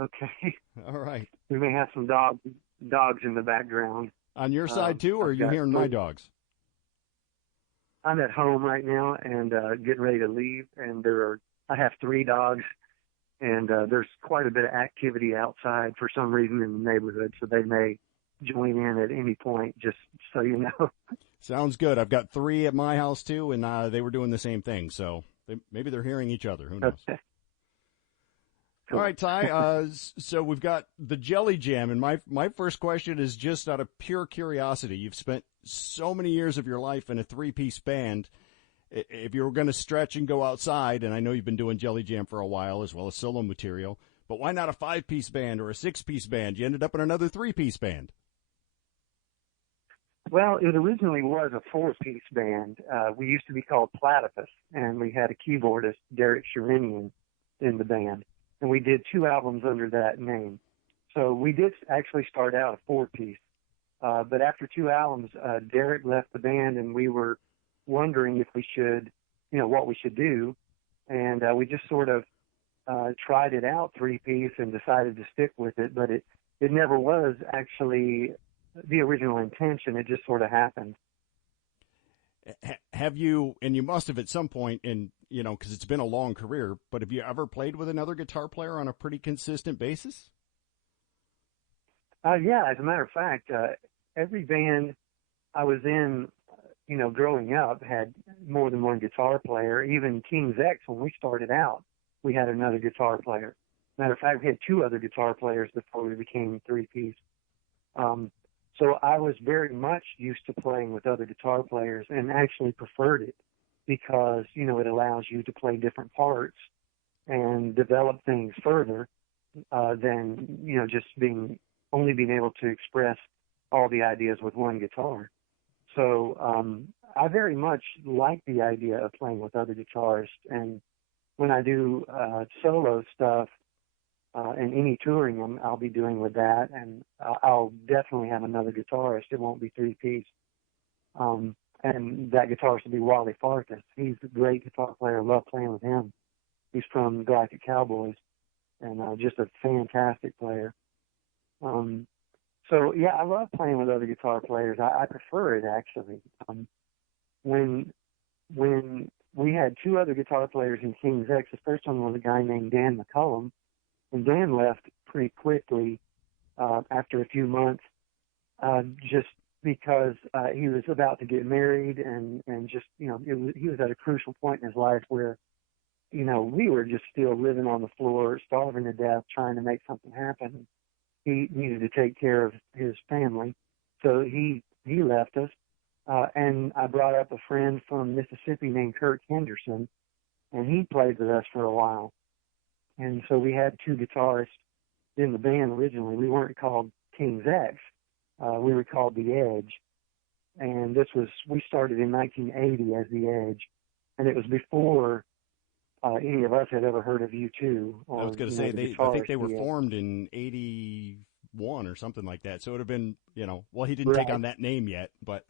Okay. All right. We may have some dogs in the background. On your side too, or are you hearing my dogs? I'm at home right now and getting ready to leave, and I have 3 dogs, and there's quite a bit of activity outside for some reason in the neighborhood, so they may join in at any point, just so you know. Sounds good. I've got 3 at my house too, and they were doing the same thing, so maybe they're hearing each other. Who knows? Okay. Cool. All right, Ty. So we've got the Jelly Jam, and my first question is just out of pure curiosity. You've spent so many years of your life in a 3-piece band. If you were going to stretch and go outside, and I know you've been doing Jelly Jam for a while as well as solo material, but why not a 5-piece band or a 6-piece band? You ended up in another 3-piece band. Well, it originally was a 4-piece band. We used to be called Platypus, and we had a keyboardist, Derek Sherinian, in the band. And we did 2 albums under that name. So we did actually start out a 4-piece. But after 2 albums, Derek left the band, and we were wondering if we should, what we should do. And we just sort of tried it out 3-piece and decided to stick with it. But it never was actually the original intention. It just sort of happened. Have you, and you must have at some point, and because it's been a long career, but have you ever played with another guitar player on a pretty consistent basis? Yeah, as a matter of fact, every band I was in, growing up had more than one guitar player. Even King's X, when we started out, we had another guitar player. Matter of fact, we had 2 other guitar players before we became 3-piece. So I was very much used to playing with other guitar players and actually preferred it because, it allows you to play different parts and develop things further than, just only being able to express all the ideas with one guitar. So I very much like the idea of playing with other guitarists. And when I do solo stuff, and any touring I'll be doing with that, and I'll definitely have another guitarist. It won't be 3-piece. And that guitarist will be Wally Farkas. He's a great guitar player. I love playing with him. He's from Galactic Cowboys, and just a fantastic player. So, yeah, I love playing with other guitar players. I prefer it, actually. When we had 2 other guitar players in King's X, the first one was a guy named Dan McCullum, and Dan left pretty quickly after a few months, just because he was about to get married, and just, he was at a crucial point in his life where, we were just still living on the floor, starving to death, trying to make something happen. He needed to take care of his family, so he left us. And I brought up a friend from Mississippi named Kirk Henderson, and he played with us for a while. And so we had 2 guitarists in the band originally. We weren't called King's X. We were called The Edge. And we started in 1980 as The Edge. And it was before any of us had ever heard of U2. Or, I was going to say, I think they were formed in 81 or something like that. So it would have been, well, he didn't take on that name yet, but.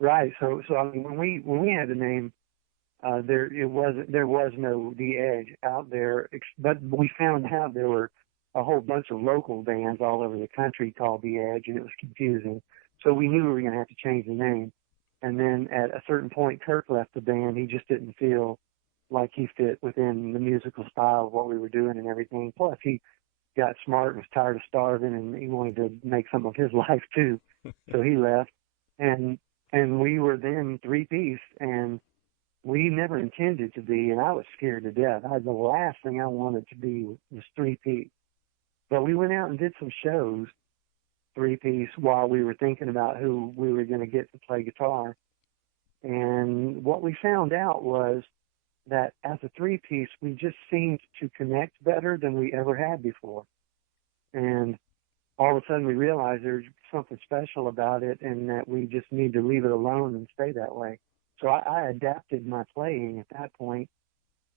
Right. So I mean, when we had the name, there was no The Edge out there, but we found out there were a whole bunch of local bands all over the country called The Edge, and it was confusing. So we knew we were going to have to change the name. And then at a certain point, Kirk left the band. He just didn't feel like he fit within the musical style of what we were doing and everything. Plus, he got smart and was tired of starving, and he wanted to make some of his life too. So he left, and we were then 3-piece, and we never intended to be, and I was scared to death. The last thing I wanted to be was 3-piece. But we went out and did some shows, 3-piece, while we were thinking about who we were going to get to play guitar. And what we found out was that as a 3-piece, we just seemed to connect better than we ever had before. And all of a sudden we realized there's something special about it, and that we just need to leave it alone and stay that way. So I adapted my playing at that point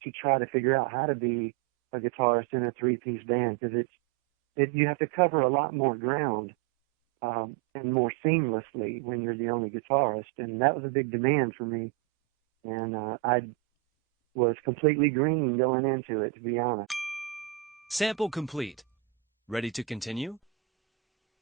to try to figure out how to be a guitarist in a 3-piece band, because you have to cover a lot more ground and more seamlessly when you're the only guitarist, and that was a big demand for me. And I was completely green going into it, to be honest. Sample complete. Ready to continue?